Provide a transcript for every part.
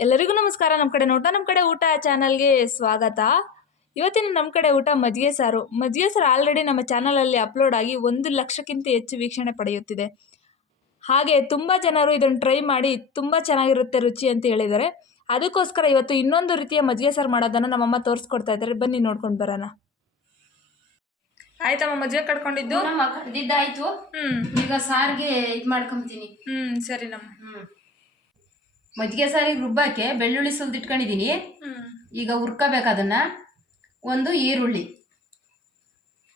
ಎಲ್ಲರಿಗೂ ನಮಸ್ಕಾರ. ನಮ್ಮ ಕಡೆ ನೋಟ ನಮ್ಮ ಕಡೆ ಊಟ ಚಾನಲ್ಗೆ ಸ್ವಾಗತ. ಇವತ್ತಿನ ನಮ್ಮ ಕಡೆ ಊಟ ಮಜ್ಜಿಗೆ ಸಾರು. ಮಜ್ಜಿಗೆ ಸಾರು ಆಲ್ರೆಡಿ ನಮ್ಮ ಚಾನಲಲ್ಲಿ ಅಪ್ಲೋಡ್ ಆಗಿ ಒಂದು ಲಕ್ಷಕ್ಕಿಂತ ಹೆಚ್ಚು ವೀಕ್ಷಣೆ ಪಡೆಯುತ್ತಿದೆ. ಹಾಗೆ ತುಂಬ ಜನರು ಇದನ್ನು ಟ್ರೈ ಮಾಡಿ ತುಂಬ ಚೆನ್ನಾಗಿರುತ್ತೆ ರುಚಿ ಅಂತ ಹೇಳಿದ್ದಾರೆ. ಅದಕ್ಕೋಸ್ಕರ ಇವತ್ತು ಇನ್ನೊಂದು ರೀತಿಯ ಮಜ್ಜಿಗೆ ಸಾರು ಮಾಡೋದನ್ನು ನಮ್ಮಮ್ಮ ತೋರಿಸ್ಕೊಡ್ತಾ ಇದ್ದಾರೆ. ಬನ್ನಿ ನೋಡ್ಕೊಂಡು ಬರೋಣ. ಆಯ್ತಮ್ಮ ಮಜ್ಜಿಗೆ ಕಡ್ಕೊಂಡಿದ್ದು? ನಮ್ಮ ಕಡ್ದಿದ್ದಾಯ್ತು. ಹ್ಮ್. ಈಗ ಸಾರಿಗೆ ಇದು ಮಾಡ್ಕೊಂತೀನಿ. ಹ್ಮ್ ಸರಿ ನಮ್ಮ. ಹ್ಮ್. ಮಜ್ಜಿಗೆ ಸಾರಿ ರುಬ್ಬಕ್ಕೆ ಬೆಳ್ಳುಳ್ಳಿ ಸುಲ್ದು ಇಟ್ಕೊಂಡಿದ್ದೀನಿ ಈಗ ಹುರ್ಕೋಬೇಕು ಅದನ್ನ. ಒಂದು ಈರುಳ್ಳಿ.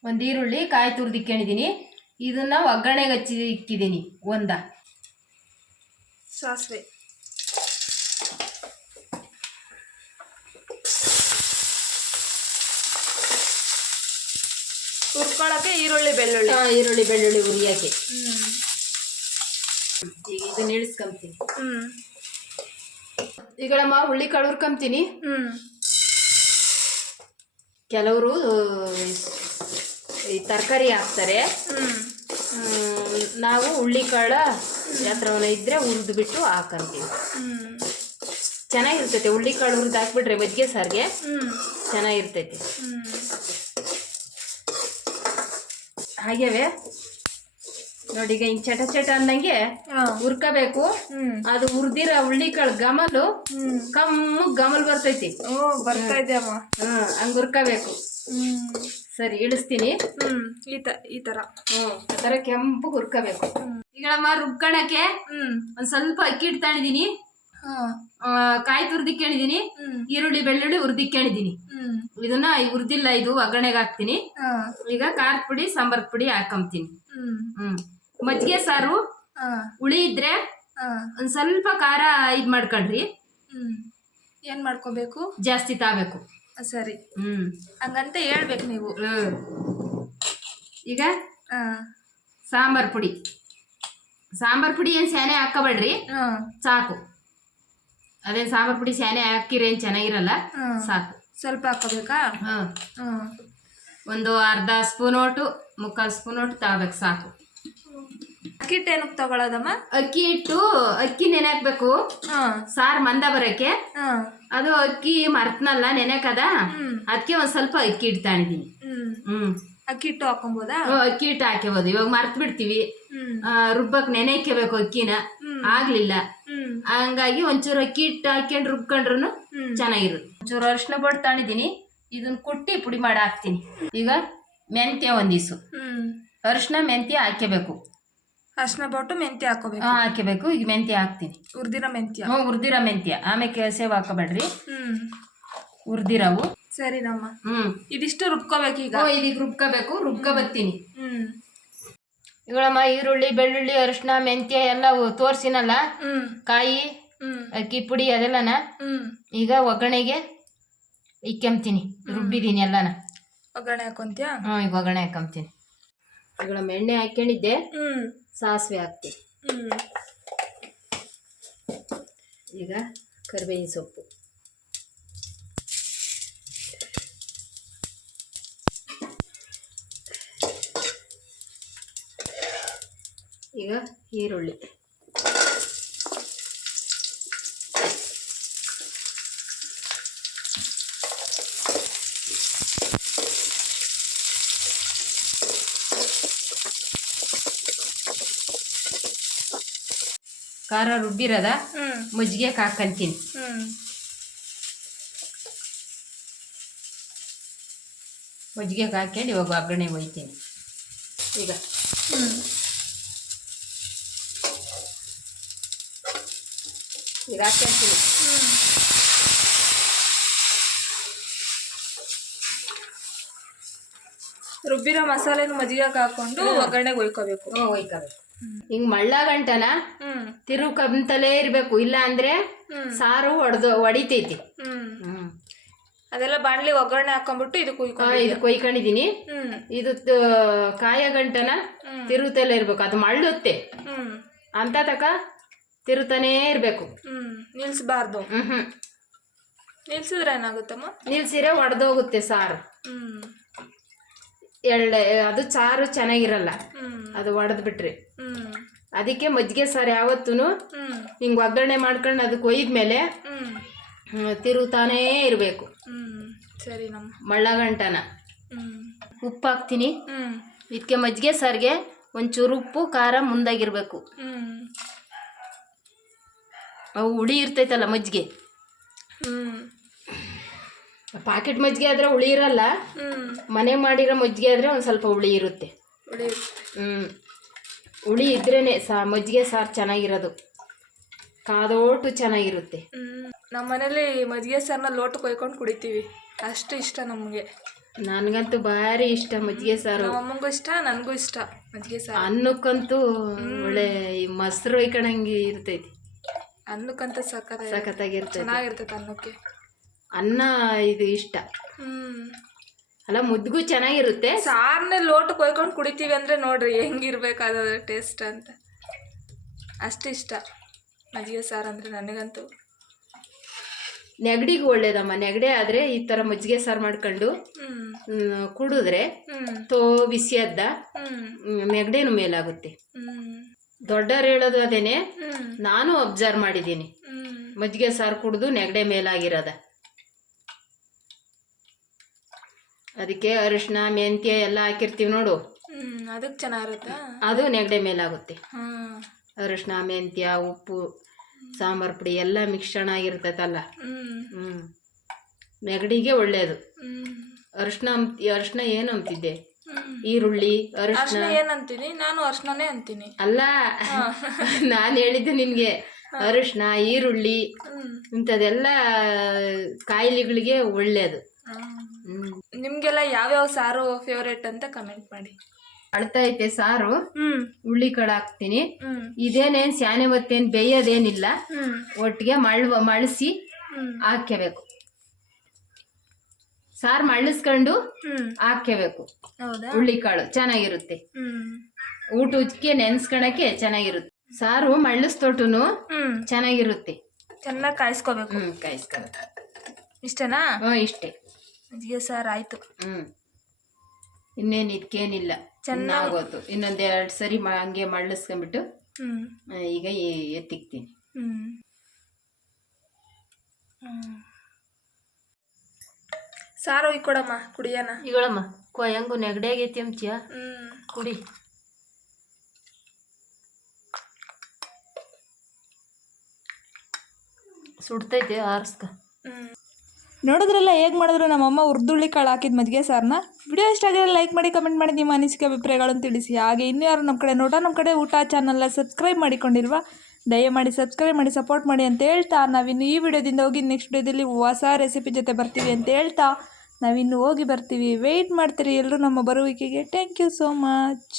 ಒಂದು ಈರುಳ್ಳಿ ಕಾಯಿ ತುರಿದು ಇಕ್ಕೊಂಡಿದ್ದೀನಿ ಇದನ್ನ ಒಗ್ಗರಣೆಗೆ ಹಚ್ಚಿ ಇಕ್ಕಿದ್ದೀನಿ ಒಂದ. ಸಾಸಿವೆ. ಹುರ್ಕೊಳಕ್ಕೆ ಈರುಳ್ಳಿ ಬೆಳ್ಳುಳ್ಳಿ. ಹಾಂ ಈರುಳ್ಳಿ ಬೆಳ್ಳುಳ್ಳಿ ಹುರಿಯೋಕ್ಕೆ. ಈಗ ಇದನ್ನ ಇಳಿಸ್ಕೊಂತೀನಿ. ಹ್ಮ್. ಈಗಳಮ್ಮ ಹುಳ್ಳಿ ಕಾಳು ಹುರ್ಕೊಂತೀನಿ ಹ್ಮ್ ಕೆಲವರು ಈ ತರಕಾರಿ ಹಾಕ್ತಾರೆ. ನಾವು ನಾವು ಹುಳ್ಳಿಕಾಳ ಯಾತ್ರವನ್ನ ಇದ್ರೆ ಹುರಿದು ಬಿಟ್ಟು ಹಾಕಂತೀವಿ. ಹ್ಮ್ ಚೆನ್ನಾಗಿರ್ತೈತೆ ಹುಳ್ಳಿಕಾಳು ಹುರಿದು ಹಾಕ್ಬಿಟ್ರೆ ಮಜ್ಜಿಗೆ ಸಾರಿಗೆ. ಚೆನ್ನಾಗಿರ್ತೈತೆ. ಹ್ಮ್ ಹಾಗೇವೆ ನೋಡಿ ಈಗ ಹಿಂಗೆ ಚಟ ಚಟ ಅಂದಂಗೆ ಹುರ್ಕಬೇಕು. ಅದು ಹುರ್ದಿರ ಹುಳ್ಳಿಕಾಳು ಗಮಲು ಕಮ್ಮು ಗಮಲ್ ಬರ್ತೈತಿ. ಓ ಬರ್ತಾ ಇದೆ ಅಮ್ಮ. ಹ್ಮ್ ಹಂಗೆ ಹುರ್ಕೋಬೇಕು. ಸರಿ ಇಳಿಸ್ತೀನಿ. ಹ್ಮ್ ಈ ತ ಈ ತರ. ಹ್ಮ್ ತರ ಕೆಂಪು ಹುರ್ಕೋಬೇಕು. ಈಗಳಮ್ಮ ರುಬ್ಕೊಳಕ್ಕೆ ಹ್ಮ್. ಒಂದು ಸ್ವಲ್ಪ ಅಕ್ಕಿ ಇಡ್ತಾ ಇದ್ದೀನಿ. ಕಾಯಿ ತುರ್ದಿಕ್ ಹೇಳಿದೀನಿ. ಈರುಳ್ಳಿ ಬೆಳ್ಳುಳ್ಳಿ ಹ್ಮ್. ಇದನ್ನ ಹುರ್ದಿಲ್ಲ ಇದು ಒಗ್ಗರಣೆಗೆ ಹಾಕ್ತೀನಿ. ಈಗ ಖಾರದ ಪುಡಿ ಸಾಂಬಾರ್ ಪುಡಿ ಹಾಕೊಂತೀನಿ ಹ್ಮ್. ಹ್ಮ್. ಮಜ್ಜಿಗೆ ಸಾರು ಹುಳಿ ಇದ್ರೆ ಹಾ. ಒಂದ್ ಸ್ವಲ್ಪ ಖಾರ ಇದ್ ಮಾಡ್ಕೊಳ್ರಿ. ಹ್ಮ್. ಏನ್ ಮಾಡ್ಕೋಬೇಕು? ಜಾಸ್ತಿ ತಾಬೇಕು ಸರಿ. ಹ್ಮ್. ಹಂಗಂತ ಹೇಳ್ಬೇಕು ನೀವು. ಈಗ ಹಾ. ಸಾಂಬಾರ್ ಪುಡಿ. ಸಾಂಬಾರ್ ಪುಡಿ ಏನ್ ಸ್ಯಾನೆ ಹಾಕಬೇಡ್ರಿ ಹಾ. ಸಾಕು. ಅದೇ ಸಾಂಬಾರ್ ಪುಡಿ ಸ್ಯಾನೆ ಹಾಕಿರಿ ಏನ್ ಚೆನ್ನಾಗಿರಲ್ಲ ಸಾಕು. ಸ್ವಲ್ಪ ಹಾಕೋಬೇಕಾ ಒಂದು ಅರ್ಧ ಸ್ಪೂನ್ ಒಟ್ಟು ಮುಕ್ಕಾಲು ಸ್ಪೂನ್ ಒಟ್ಟು ತಾಬೇಕು ಸಾಕು. ಅಕ್ಕಿಟ್ಟು ಏನಕ್ಕೆ ತಗೊಳ್ಳೋದಮ್ಮ ಅಕ್ಕಿ ಹಿಟ್ಟು ಅಕ್ಕಿ ನೆನೆ ಹಾಕ್ಬೇಕು ಹಾ. ಸಾರು ಮಂದ ಬರಕ್ಕೆ. ಅದು ಅಕ್ಕಿ ಮರ್ತನಲ್ಲ ನೆನೆಕದ ಅದಕ್ಕೆ ಒಂದ್ ಸ್ವಲ್ಪ ಅಕ್ಕಿ ಹಿಟ್ಟು ತಾಣಿದೀನಿ ಹ್ಮ್. ಅಕ್ಕಿಟ್ಟು ಹಿಟ್ಟು ಹ್ಮ್, ಅಕ್ಕಿ ಹಿಟ್ಟು ಹಾಕ್ಯಬೋದು. ಇವಾಗ ಮರ್ತ್ ಬಿಡ್ತೀವಿ ರುಬ್ಬಕ್ ನೆನೆ ರುಬ್ಬಕ್ ನೆನೆಕ್ಕೋಬೇಕು ಅಕ್ಕಿನ. ಆಗ್ಲಿಲ್ಲ. ಹಂಗಾಗಿ ಒಂಚೂರು ಅಕ್ಕಿ ಹಿಟ್ಟು ಹಾಕ್ಯಂಡು ರುಬ್ಕೊಂಡ್ರು ಚೆನ್ನಾಗಿರುತ್ತೆ. ಒಂಚೂರು ಅರಿಶಿನ ಬಡ್ ತಾಣಿದೀನಿ ಇದನ್ನ ಕುಟ್ಟಿ ಪುಡಿ ಮಾಡಿ ಹಾಕ್ತೀನಿ. ಈಗ ಮೆಂತ್ಯ ಒಂದಿಸು ಅರಿಶಿನ ಮೆಂತ್ಯ ಹಾಕಬೇಕು ಅರ್ಶಿನ ಬೊಟ್ಟು ಮೆಂತ್ಯ ಹಾಕೋಬೇಕು ಹಾ ಹಾಕ್ಕೋಬೇಕು ಈಗ ಮೆಂತ್ಯ ಹಾಕ್ತೀನಿ. ಉರ್ದಿರ ಮೆಂತ್ಯ. ಹ್ಞೂ ಉರ್ದಿರ ಮೆಂತ್ಯ. ಆಮೇಲೆ ಸೇವ್ ಹಾಕೋಬೇಡ್ರಿ. ಹ್ಮ್. ಹುರ್ದಿರವು ಸರಿನಮ್ಮ ಹ್ಞೂ ಇದಿಷ್ಟು ರುಬ್ಕೋಬೇಕು ಈಗ. ಇದೀಗ ರುಬ್ಕೋಬೇಕು. ರುಬ್ಕೊ ಬರ್ತೀನಿ ಹ್ಮ್. ಇವಳಮ್ಮ ಈರುಳ್ಳಿ ಬೆಳ್ಳುಳ್ಳಿ ಅರಿಶಿನ ಮೆಂತ್ಯ ಎಲ್ಲ ತೋರಿಸಿನಲ್ಲ? ಹ್ಮ್. ಕಾಯಿ ಹ್ಮ್. ಅಕ್ಕಿ ಪುಡಿ ಅದೆಲ್ಲನ? ಹ್ಮ್. ಈಗ ಒಗ್ಗರಣೆಗೆ ಇಕ್ಕೊಂತೀನಿ ರುಬ್ಬಿದ್ದೀನಿ ಎಲ್ಲನ. ಒಗ್ಗರಣೆ ಹಾಕೊಂತ್ಯಾ? ಹ್ಞೂ ಈಗ ಒಗ್ಗರಣೆ ಹಾಕೊಂತೀನಿ ಇಗಳ ಎಣ್ಣೆ ಹಾಕ್ಕೊಂಡಿದ್ದೆ ಸಾಸಿವೆ ಹಾಕ್ತಿ ಈಗ ಕರಿಬೇವಿನ ಸೊಪ್ಪು. ಈಗ ಈರುಳ್ಳಿ. ಖಾರ ರುಬ್ಬಿರದ ಮಜ್ಜಿಗೆ ಹಾಕಂತೀನಿ ಮಜ್ಜಿಗೆ ಹಾಕ್ಕೊಂಡು ಇವಾಗ ಒಗ್ಗರಣೆ ಒಯ್ತೀನಿ. ಈಗ. ಈಗ ಹಾಕ್ಯಂತೀನಿ ರುಬ್ಬಿರೋ ಮಸಾಲೆನ ಮಜ್ಜಿಗೆ ಹಾಕೊಂಡು ಒಗ್ಗರಣೆಗೆ ಒಯ್ಕೋಬೇಕು. ಒಯ್ಕೋಬೇಕು. ಹಿಂಗೆ ಮಳ್ಳ ಗಂಟನ ತಿರು ಕಂತಲೇ ಇರಬೇಕು. ಇಲ್ಲ ಅಂದ್ರೆ. ಸಾರು ಹೊಡೆದು ಹೊಡಿತೈತಿ ಅದೆಲ್ಲ ಬಾಣಲಿ ಒಗ್ಗರಣೆ ಹಾಕೊಂಡ್ಬಿಟ್ಟು ಇದು ಇದು ಕೊಯ್ಕೊಂಡಿದೀನಿ ಇದು ಕಾಯ ಗಂಟನ. ತಿರುತಲೇ ಇರ್ಬೇಕು. ಅದು ಮಳ್ಳುತ್ತೆ. ಅಂತ ತಕ ತಿರುತಾನೇ ಇರಬೇಕು. ನಿಲ್ಸಬಾರ್ದು. ನಿಲ್ಸಿದ್ರೆ ಏನಾಗುತ್ತಮ್ಮ? ನಿಲ್ಸಿರೆ ಒಡೆದೋಗುತ್ತೆ ಸಾರು. ಹ್ಮ್. ಎಳ್ಳೆ ಅದು ಸಾರು ಚೆನ್ನಾಗಿರಲ್ಲ. ಅದು ಒಡೆದು ಬಿಟ್ರಿ. ಅದಕ್ಕೆ ಮಜ್ಜಿಗೆ ಸಾರು ಯಾವತ್ತೂ ಹಿಂಗೆ ಒಗ್ಗರಣೆ ಮಾಡ್ಕೊಂಡು ಅದಕ್ಕೆ ಒಯ್ದ್ಮೇಲೆ ತಿರುಗ್ತಾನೇ ಇರಬೇಕು. ಸರಿ ನಮ್ಮ. ಮಳ್ಳಗಂಟನ. ಉಪ್ಪು ಹಾಕ್ತೀನಿ. ಇದಕ್ಕೆ ಮಜ್ಜಿಗೆ ಸಾರಿಗೆ ಒಂಚೂರು ಉಪ್ಪು ಖಾರ ಮುಂದಾಗಿರ್ಬೇಕು. ಅವು ಹುಳಿ ಇರ್ತೈತಲ್ಲ ಮಜ್ಜಿಗೆ. ಪಾಕೆಟ್ ಮಜ್ಜಿಗೆ ಆದ್ರೆ ಹುಳಿ ಇರಲ್ಲ. ಮನೆ ಮಾಡಿರೋ ಮಜ್ಜಿಗೆ ಆದ್ರೆ ಒಂದು ಸ್ವಲ್ಪ ಹುಳಿ ಇರುತ್ತೆ. ಹುಳಿ ಹ್ಞೂ ಹುಳಿ ಇದ್ರೇನೆ ಸಾ ಮಜ್ಜಿಗೆ ಸಾರು ಚೆನ್ನಾಗಿರೋದು. ಕಾದೋಟು ಚೆನ್ನಾಗಿರುತ್ತೆ. ನಮ್ಮ ಮನೇಲಿ ಮಜ್ಜಿಗೆ ಸಾರನ್ನ ಲೋಟ ಕೊಯ್ಕೊಂಡು ಕುಡಿತೀವಿ. ಅಷ್ಟು ಇಷ್ಟ ನಮಗೆ. ನನಗಂತೂ ಭಾರಿ ಇಷ್ಟ ಮಜ್ಜಿಗೆ ಸಾರು. ಅಮ್ಮಂಗೂ ಇಷ್ಟ ನನಗೂ ಇಷ್ಟ ಮಜ್ಜಿಗೆ ಸಾರು. ಅನ್ನಕ್ಕಂತೂ ಒಳ್ಳೆ ಮೊಸರು ಒಯ್ಕೊಂಡಂಗೆ ಇರ್ತೈತಿ. ಅನ್ನಕ್ಕಂತ ಸಖತ್ ಸಖತ್ತಾಗಿರ್ತೈತಿ. ಚೆನ್ನಾಗಿರ್ತೈತೆ ಅನ್ನಕ್ಕೆ. ಅನ್ನ ಇದು ಇಷ್ಟ. ಅಲ್ಲ ಮುದ್ಗು ಚೆನ್ನಾಗಿರುತ್ತೆ. ಸಾರ್ನೆ ಲೋಟ ಕೊಯ್ಕೊಂಡು ಕುಡಿತೀವಿ ಅಂದ್ರೆ ನೋಡ್ರಿ ಹೆಂಗಿರ್ಬೇಕಾದ ಟೇಸ್ಟ್ ಅಂತ. ಅಷ್ಟು ಇಷ್ಟ. ಮಜ್ಜಿಗೆ ಸಾರು ಅಂದ್ರೆ ನನಗಂತೂ. ನೆಗಡಿಗೆ ಒಳ್ಳೇದಮ್ಮ. ನೆಗಡಿ ಆದರೆ ಈ ಥರ ಮಜ್ಜಿಗೆ ಸಾರು ಮಾಡ್ಕೊಂಡು ಕುಡಿದ್ರೆ ತೋ ಬಿಸಿಯದ್ದ ನೆಗಡಿನೂ ಮೇಲಾಗುತ್ತೆ. ದೊಡ್ಡವ್ರು ಹೇಳೋದು ಅದೇನೆ ನಾನು ಅಬ್ಸರ್ವ್ ಮಾಡಿದ್ದೀನಿ. ಮಜ್ಜಿಗೆ ಸಾರು ಕುಡಿದು ನೆಗಡೆ ಮೇಲಾಗಿರೋದ. ಅದಕ್ಕೆ ಅರಿಶಿನ ಮೆಂತ್ಯ ಎಲ್ಲ ಹಾಕಿರ್ತೀವಿ ನೋಡು. ಹ್ಮ್ ಅದಕ್ಕೆ ಚೆನ್ನಾಗಿರುತ್ತಾ? ಅದು ನೆಗಡೆ ಮೇಲಾಗುತ್ತೆ. ಹ್ಮ್ ಅರಿಶಿನ ಮೆಂತ್ಯ ಉಪ್ಪು ಸಾಂಬಾರ್ ಪುಡಿ ಎಲ್ಲ ಮಿಶ್ರಣ ಆಗಿರ್ತೈತಲ್ಲ. ಹ್ಮ್. ಹ್ಞೂ ನೆಗಡಿಗೆ ಒಳ್ಳೆಯದು ಹ್ಮ್. ಅರಿಶಿನ ಅರಿಶಿನ ಏನು ಅಂತಿದ್ದೆ? ಈರುಳ್ಳಿ ಅರಿಶಿನ ಏನು ಏನಂತೀನಿ ನಾನು ಅರ್ಶಿನನೇ ಅಂತೀನಿ. ಅಲ್ಲ ನಾನು ಹೇಳಿದ್ದು ನಿನಗೆ. ಅರಿಶಿನ ಈರುಳ್ಳಿ ಇಂಥದೆಲ್ಲ ಇಂಥದ್ದೆಲ್ಲ ಕಾಯಿಲೆಗಳಿಗೆ ಒಳ್ಳೆಯದು ನಿಮ್ಗೆಲ್ಲ ಯಾವ್ಯಾವ ಸಾರು ಫೇವ್ರೇಟ್ ಅಂತ ಕಮೆಂಟ್ ಮಾಡಿ. ಅಳ್ತೈತೆ ಸಾರು. ಹ್ಮ್. ಹುಳ್ಳಿ ಕಡ ಹಾಕ್ತೀನಿ. ಇದೇನೇನ್ ಸ್ಯಾನೆ ಹೊತ್ತೇನು ಬೇಯೋದೇನಿಲ್ಲ. ಒಟ್ಟಿಗೆ ಮಳ್ ಮಳಸಿ ಹಾಕ್ಯಬೇಕು. ಸಾರು ಮಳ್ಳಿಸ್ಕೊಂಡು ಹಾಕ್ಯಬೇಕು. ಹುಳ್ಳಿ ಕಾಳು ಚೆನ್ನಾಗಿರುತ್ತೆ. ಊಟ ಊಟಕ್ಕೆ ನೆನ್ಸ್ಕೊಳಕ್ಕೆ ಚೆನ್ನಾಗಿರುತ್ತೆ. ಸಾರು ಮಳ್ಳಿಸ್ತೊಟ್ಟುನು ಚೆನ್ನಾಗಿರುತ್ತೆ. ಚೆನ್ನಾಗಿ ಕಾಯಿಸ್ಕೋಬೇಕು. ಕಾಯಿಸ್ಕೋಬೇಕು. ಇಷ್ಟನಾ? ಹ್ಞೂ ಇಷ್ಟೇ. ಮಜ್ಜಿಗೆ ಸಾರು ಆಯ್ತು. ಹ್ಞೂ ಇನ್ನೇನು ಇದಕ್ಕೇನಿಲ್ಲ ಚೆನ್ನಾಗ್- ಇನ್ನೊಂದ್ ಇನ್ನೊಂದು ಎರಡು ಸರಿ ಮ ಹಂಗೆ ಮಳ್ಳಿಸ್ಕೊಂಬಿಟ್ಟು ಹ್ಞೂ ಆ, ಈಗ ಎ- ಎತ್ತಿಕ್ತೀನಿ. ಹ್ಞೂ. ಸಾರು ಕೊಡಮ್ಮ ಕುಡಿಯೋಣ. ಈಗಳಮ್ಮ ಕೊ ಹೆಂಗು ನೆಗಡಿ ಆಗೈತಿ ಅಂತೀಯ ಹ್ಮ್. ಕುಡಿ. ಸುಡ್ತೈತೆ ಆರಿಸ್ಕ. ಹ್ಮ್. ನೋಡಿದ್ರಲ್ಲ ಹೇಗೆ ಮಾಡಿದ್ರು ನಮ್ಮಮ್ಮ ಉರ್ದುಳ್ಳಿ ಕಾಳು ಹಾಕಿದ ಮಜ್ಜಿಗೆ ಸಾರನ್ನ ವಿಡಿಯೋ ಇಷ್ಟ ಲೈಕ್ ಮಾಡಿ ಕಮೆಂಟ್ ಮಾಡಿ ನಿಮ್ಮ ಅನಿಸಿಕೆ ಅಭಿಪ್ರಾಯಗಳನ್ನು ತಿಳಿಸಿ. ಹಾಗೆ ಇನ್ನೂ ಯಾರು ನಮ್ಮ ಕಡೆ ನೋಟ ನಮ್ಮ ಕಡೆ ಊಟ ಚಾನಲ್ನ ಸಬ್ಸ್ಕ್ರೈಬ್ ಮಾಡಿಕೊಂಡಿಲ್ವಾ ದಯಮಾಡಿ ಸಬ್ಸ್ಕ್ರೈಬ್ ಮಾಡಿ ಸಪೋರ್ಟ್ ಮಾಡಿ ಅಂತ ಹೇಳ್ತಾ ನಾವಿನ್ನು ಈ ವಿಡಿಯೋದಿಂದ ಹೋಗಿ ನೆಕ್ಸ್ಟ್ ವಿಡಿಯೋದಲ್ಲಿ ಹೊಸ ರೆಸಿಪಿ ಜೊತೆ ಬರ್ತೀವಿ ಅಂತ ಹೇಳ್ತಾ ನಾವಿನ್ನು ಹೋಗಿ ಬರ್ತೀವಿ. ವೆಯ್ಟ್ ಮಾಡ್ತೀರಿ ಎಲ್ಲರೂ ನಮ್ಮ ಬರುವಿಕೆಗೆ. Thank you so much